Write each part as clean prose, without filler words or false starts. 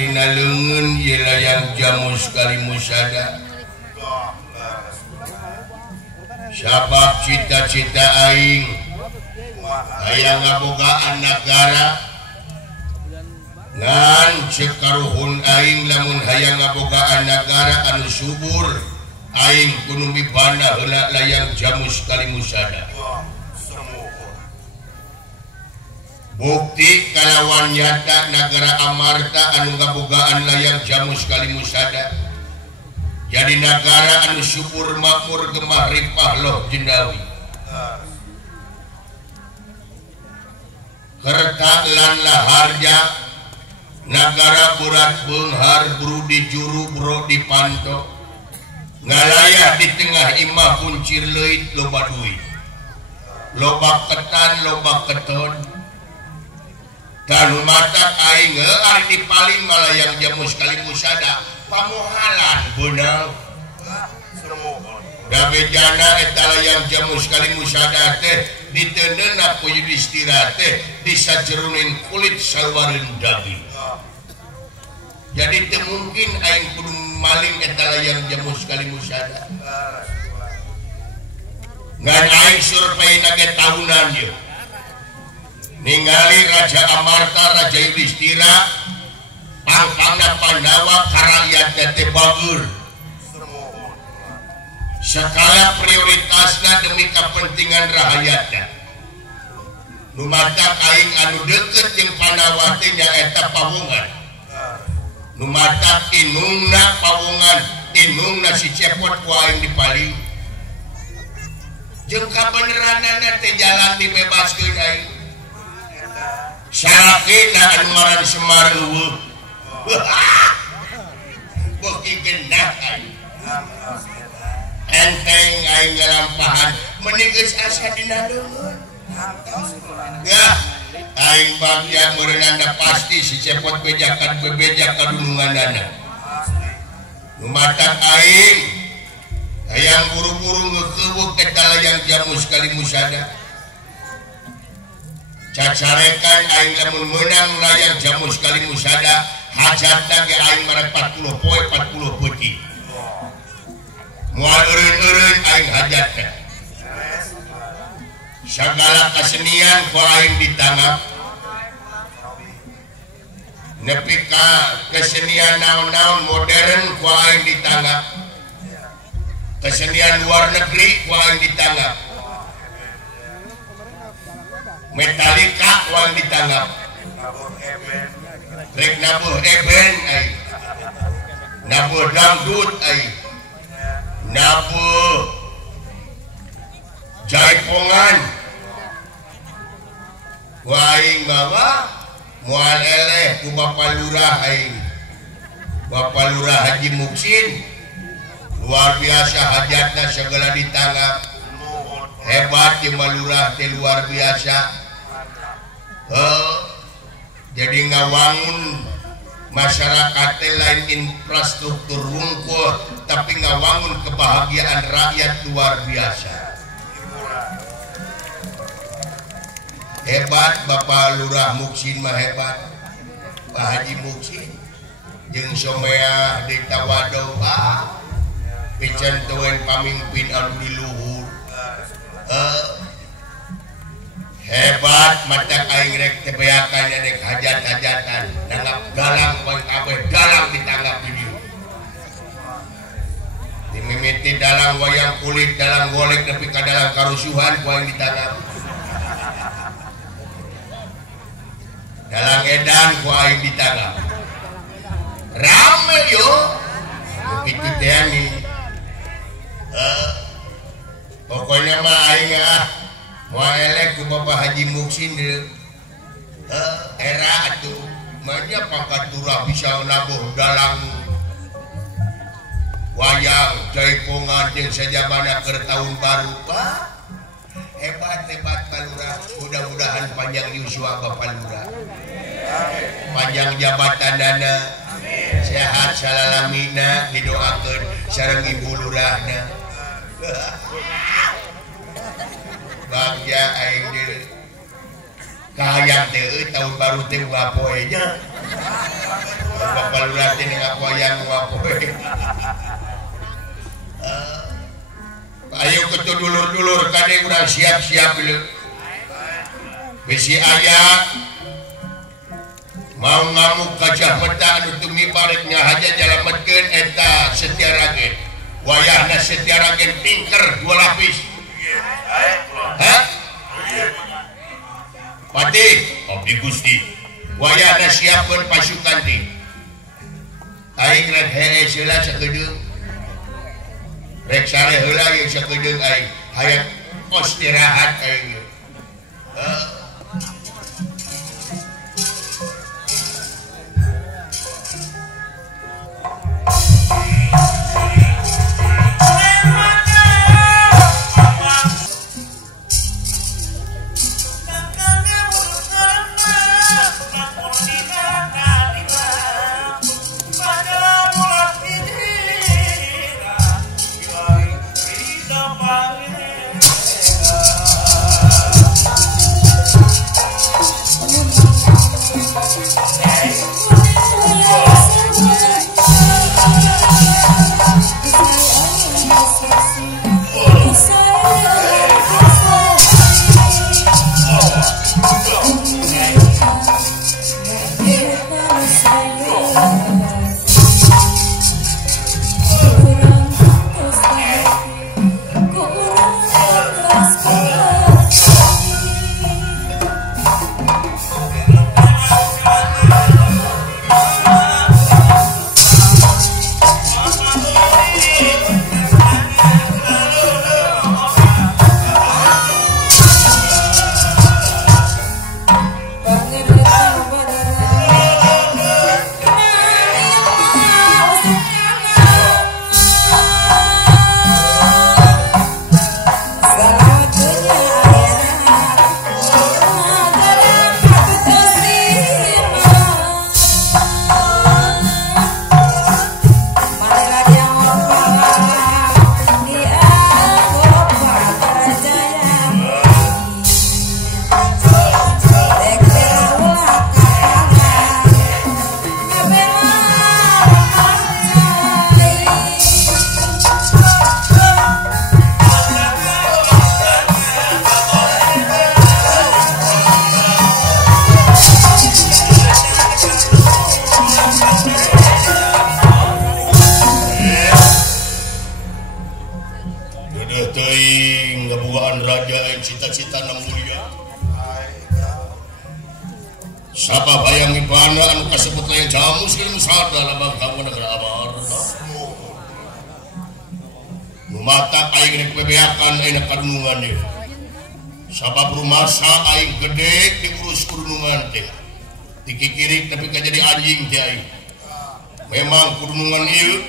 dina leungeun ieu layang jamus kali musada sabab cita-cita aing hayang ngabogaan nagara ngan cekaruhun aing lamun hayang ngabogaan nagara anu subur aing kudu mibana heula layang jamus kali musada. Bukti kalawan nyata negara Amarta anu ngabogaan layang jamus kali musada jadi negara anu subur makmur gemah ripah loh jendawi kerta lan laharja negara burat beunghar buru di juru bro di panto ngalayah di tengah imah kuncir leuit loba duit loba ketan loba keton dan mata aing ari dipaling malayang jamus kali musada pamuhalan beunang da bejana eta layang jamus kali musada teh diteundeuna ku Yudhistira teh disajerunin kulit saluareun daging jadi teu mungkin aing kudu maling eta layang jamus kali musada ngan aing survei nage tahunan ieu ningali Raja Amarta Raja Yudhistira pangkana Pandawa karakyat teh bagur skala prioritasna demi kepentingan rakyatna nu matak aing anu deukeut jeung Pandawa teh nyaeta Pawongan nu matak inungna Pawongan inungna si cepot ku aing dipaling jeung kabeneranana teh jalan dibebaskeun aing syarakeuna anu ngaran Semar eueuh beuki genah aing enteng aing ngalampahan mending geus asa dina leungeun ya aing bagja meureunana pasti si cepot bejakan bebejak kadununganana nu matak aing hayang buru-buru ngeukeuk eta layang jamus kali musada cacarekan aing lamun meunang layang jamus kali musada hajatna ge aing mare 40 poe 40 peuting moal eureun-eureun aing hajatna sagala kasenian ku aing ditanggap nepi ka kesenian naon-naon modern ku aing ditanggap kesenian luar negeri ku aing ditanggap Metallica uang ditanggap rek nabuh eben aing nabuh dangdut aing nabuh jaipongan ku aing bawa moal eleh ku Bapak Lurah aing Bapak Lurah Haji Muksin luar biasa hajatna segala ditanggap hebat jeung Lurah teh luar biasa jadi ngawangun masyarakat lain infrastruktur wungkul tapi ngawangun kebahagiaan rakyat luar biasa hebat Bapak Lurah Muksin mah hebat Pak Haji Muksin jeung somea di Tawado picantoen pamimpin anu di luhur hebat mata aing rek tebeakan dek hajat-hajatan nanggap galang poin kabeh dalang ditanggap di dieu dimimiti dalang wayang kulit dalang golek nepi ka dalang karusuhan poin ditanggap dalang edan poin ditanggap rame yo kitu teh Pokoknya mah aing moal elek ku Bapak Haji Muksin era atuh manya pangkat turah bisa nabuh dalang wayang jaipongan jeung sajabana keur tahun baru Pak. Hebat Pak Lurah, mudah-mudahan panjang yuswa Bapak Lurah, panjang jabatanana, sehat salalamina, didoakeun sareng Ibu Lurahna. Bagja aing deui kahayang teh tahun baru teh ngapoe nya. Bapak Lurah teh ngapoyang ngapoe. Ayo ketu dulur-dulur kade urang siap-siap dulu. Bisi aya mau ngamuk gajah meta anu tumi bareknya haja jalametkeun eta Setyaragen. Wayahna Setyaragen pinker 2 lapis. Hah? Pati, abdi Gusti. Wayahna siapkeun pasukan ti. Aing rek hee seula sakedeung. Rek sare heula yang sakedeung aing hayang istirahat aing. Sapa bayang ibana anu kasebut lain jamu skeun sada labang kamu negara Amar. Nu mata aing rek bebeakan ayeuna kadunungan ieu. Sabab rumasa aing gede diurus kudunungan teh. Dikikirik tapi ka jadi anjing teh aing. Memang kudunungan ieu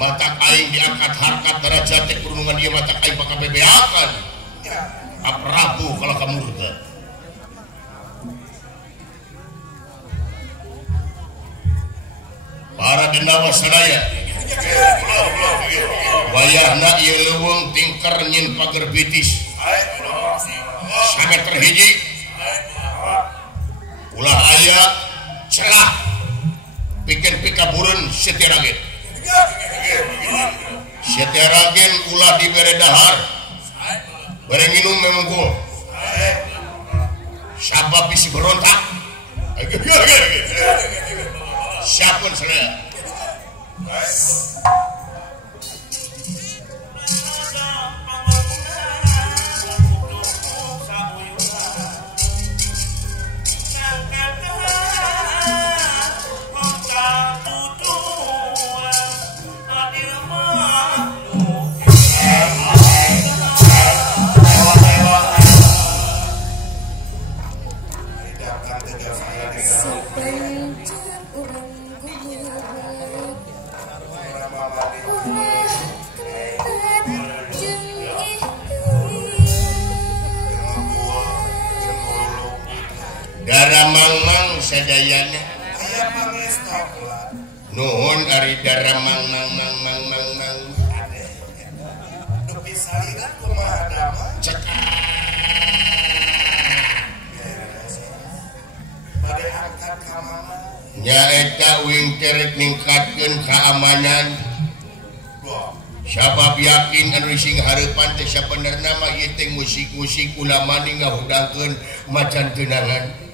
mata aing diangkat harkat derajat teh kudunungan ieu mata aing bakal bebeakan. Aprabu kalau kamu murka. Para dendawa sadaya wayahna ieu leuweung tingker nyin pager bitis sameter hiji ulah aya celah pikeun pikabureun Setyaragen. Setyaragen ulah dibere dahar bareng minum memungkul siapa bisi berontak siapun saya daramang sadayana nuhun ari daramang cek nyaeta wing kerek ningkatkeun keamanan sabab yakin anu sing hareupan teh sabenerna mah ieu teh musik-musik ulama ni ngahudangkeun macan tunangan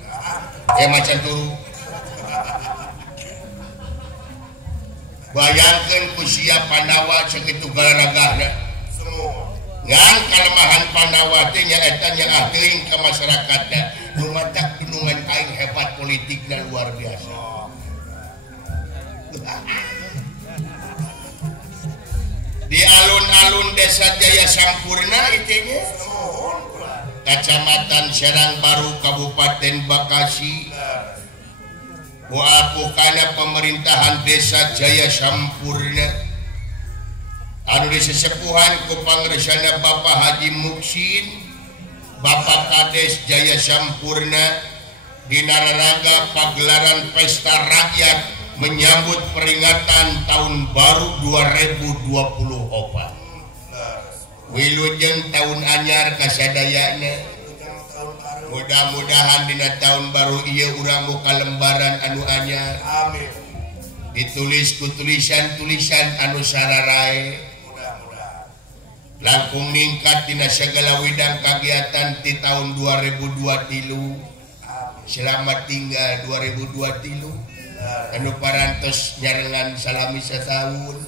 macan turu bayangkeun ku sia Pandawa sakitu galaragahna ngan kalemahan Pandawa teh nyaeta nyaah teuing ka masyarakatna nu matak dunungan aing hebat politikna luar biasa. Di alun-alun Desa Jaya Sampurna itu Kecamatan Serang Baru Kabupaten Bekasi buapukana pemerintahan Desa Jaya Sampurna anu disesepuhan ku pangresana Bapak Haji Muksin Bapak Kades Jaya Sampurna dinararaga pagelaran pesta rakyat menyambut peringatan tahun baru 2024 wilujeng tahun anyar kasadayana mudah-mudahan dina tahun baru ieu urang boga lembaran anu anyar amin ditulis ku tulisan-tulisan anu sararae langkung ningkat dina segala widang kagiatan ti tahun 2023 selamat tinggal 2023 anu parantos nyarengan salami setahun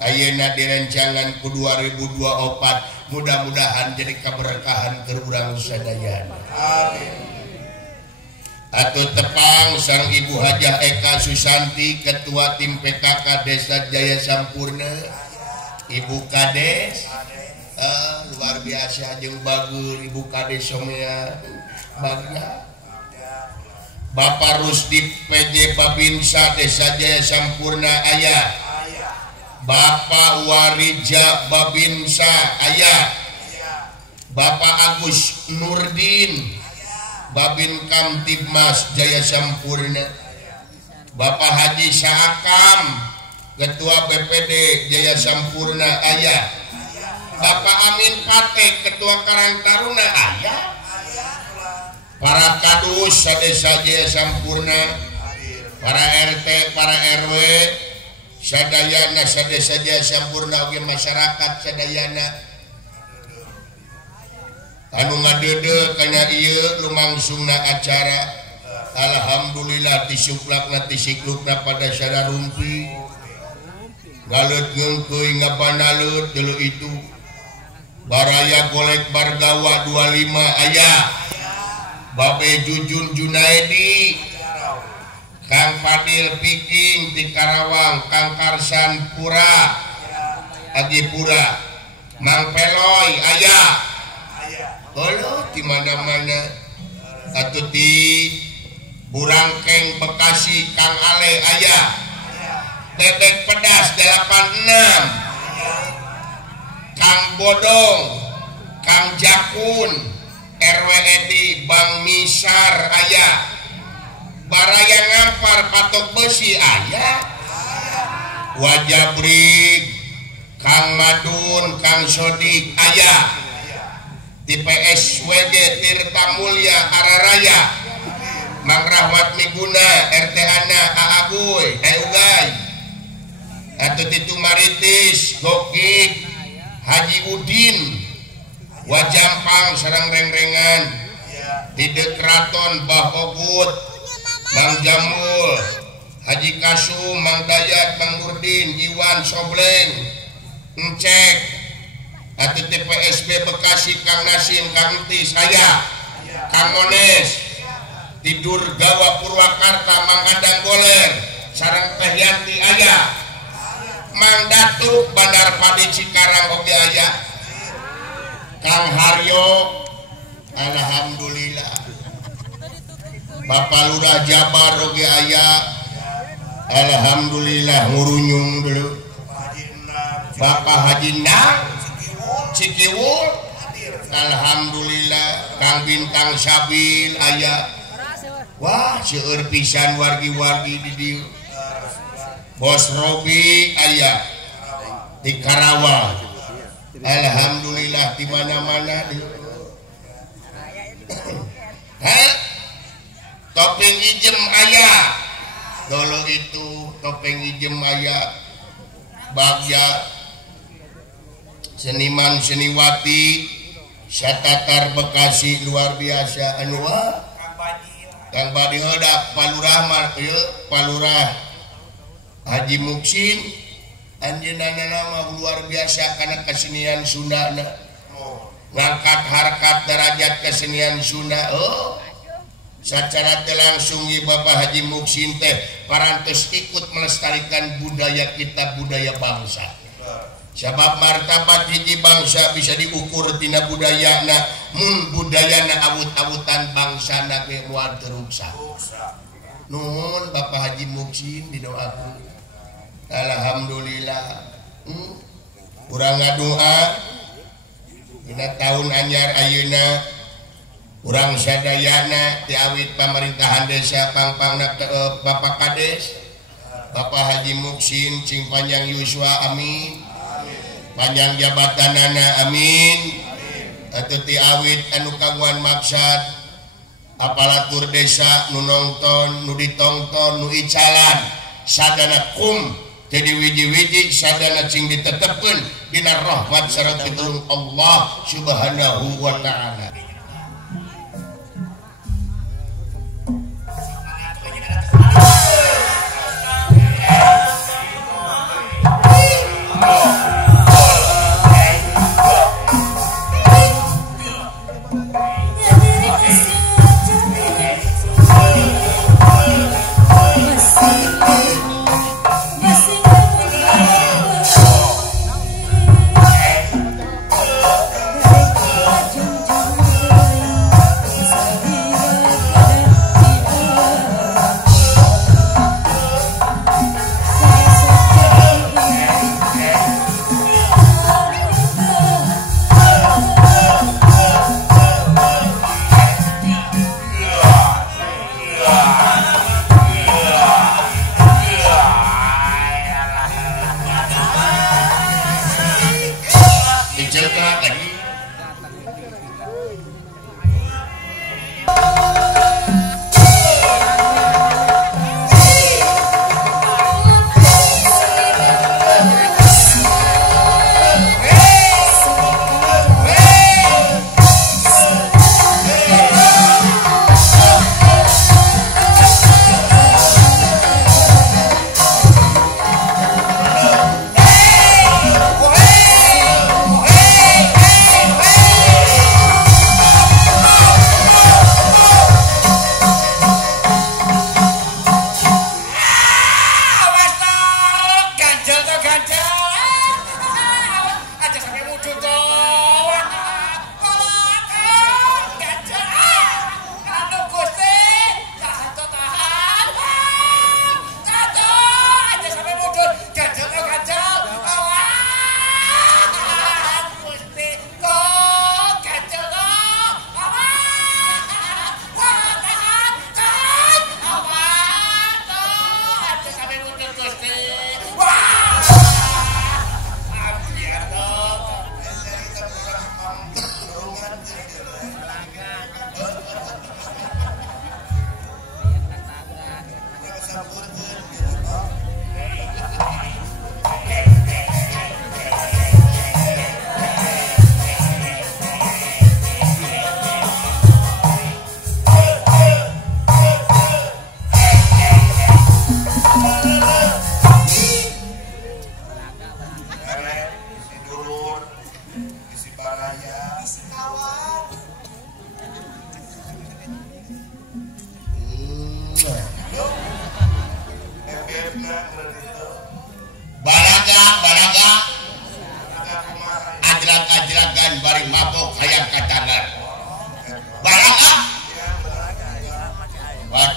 ayeuna direncangan ku 2024 mudah-mudahan jadi keberkahan keur urang sadayana amin atuh tepang sang Ibu Hajah Eka Susanti ketua tim PKK Desa Jaya Sampurna Ibu Kades luar biasa jeung bagus Ibu Kades somea bagja Bapak Rusdi PJ Babinsa Desa Jaya Sampurna aya Bapak Warija Babinsa aya Bapak Agus Nurdin Babin Kamtibmas Jaya Sampurna Bapak Haji Syahakam Ketua BPD Jaya Sampurna aya Bapak Amin Pate Ketua Karang Taruna aya para kadus sadesa Jaya Sampurna para RT para RW sadayana sadesa Jaya Sampurna oge masyarakat sadayana anu ngadeudeul kana ieu lumangsungna acara alhamdulillah tisuklakna tisiklukna pada sadarumpi ngaleut ngeungkeuy ngabanaleut deuleu itu baraya golek bargawa 25 aya Babe Jujun Junaidi Kang Fadil Piking di Karawang Kang Karsan Pura Adi Pura Mang Peloy aya halo di mana-mana atuh di Burangkeng Bekasi Kang Ale aya Bebek Pedas 86 Kang Bodong Kang Jakun RW Edi Bang Misar aya Baraya Ngampar Patok Besi aya Wajabrik Kang Madun Kang Sodik aya di PSWG Tirta Mulya Araraya Mang Rahmat Miguna RT Ana Aaguy Ugay atau Titu Maritis Gokik Haji Udin Wajampang sareng rengrengan Tidak Kraton Bah Ogut Mang Jamul Haji Kasum Mang Dayat Mang Nurdin Iwan Sobleng Encek atau TPSB Bekasi Kang Nasim Kang Entis aya Kang Mones Tidur Gawa Purwakarta Mang Adang Goler sareng Teh Yanti aya Mang Datuk Bandar Padi Cikarang oge aya Kang Haryo alhamdulillah Bapak Lurah Jabar oge aya alhamdulillah ngurunyung dulu Bapak Haji Nang Cikiwul alhamdulillah Kang Bintang Sabil aya wah seueur pisan wargi-wargi di dieu. Bos Robi aya di Karawang. Alhamdulillah di mana-mana. Topeng ijem aya. Dulu itu topeng ijem aya. Bagja seniman seniwati Satatar Bekasi luar biasa anu Kang Badi hodak Palurah mah ieu Palurah Haji Muksin anjeunna nama luar biasa karena kesenian Sundana ngangkat harkat derajat kesenian Sunda. Secara langsung Bapak Haji Muksin teh parantos ikut melestarikan budaya kita, budaya bangsa. Sebab martabat hiji bangsa bisa diukur tina budayana, mun budayana awut-awutan bangsana ge moal teruksa. Nuhun Bapak Haji Muksin didoakeun. Alhamdulillah. Urang ngadoa dina taun anyar ayeuna urang sadayana tiawit pemerintahan desa pangpangna Bapak Kades Bapak Haji Muksin cing panjang yuswa amin panjang jabatanana amin atuh tiawit anu kagungan maksad aparatur desa nu nongton nu ditongton nu icalan sadana kum jadi wiji-wiji sadana cing ditetepkeun dina rahmat sareng pitulung Allah Subhanahu wa taala.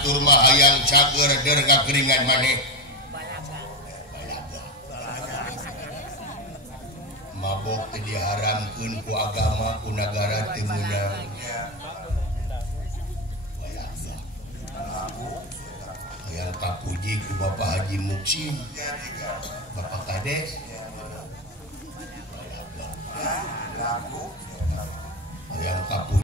batur mah hayang cager der ngakeringan maneh mabok teh diharamkeun ku agama ku nagara teu meunang kapuji ku Bapak Haji Muksin, Bapak Kades, yang kapuji